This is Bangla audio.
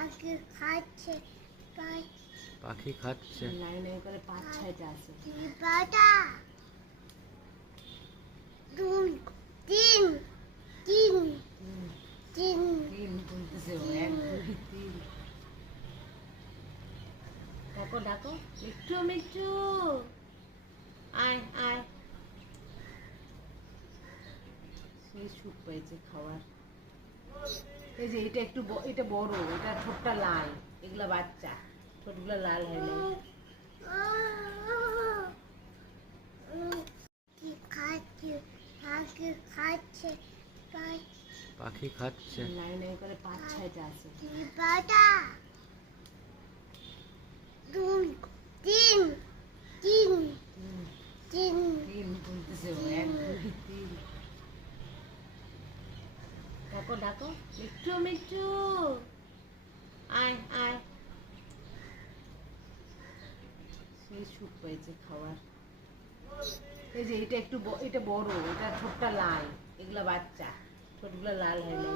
পাখি খাচ্ছে পাখি খাচ্ছে লাইন করে 5-6টা আছে। পাটা দুই তিন তিন তিন তিন বলতেছে ও, 1 2 3। ডাকো ডাকো, মিঠু মিঠু, আয় আয়। সেই সুখ পেয়েছে খাওয়ার। এই যে এটা একটু এটা বড়, এটা ঠোঁটটা লাল, এগুলা বাচ্চা, ঠোঁটগুলো লাল হয় না। কি খাচ্ছে পাখি খাচ্ছে পাখি খাচ্ছে লাইন করে 5-6টা আছে। পাটা দুই তিন তিন তিন তিন বলতেছে ও, 1 2 3। ডাকো ডাকো, মিঠু মিঠু, আয় আয়। সেই সুখ পেয়েছে খাওয়ার। এই যে এটা একটু এটা বড়, এটা ঠোঁটটা লাল, এগুলা বাচ্চা, ঠোঁটগুলো লাল হয় না।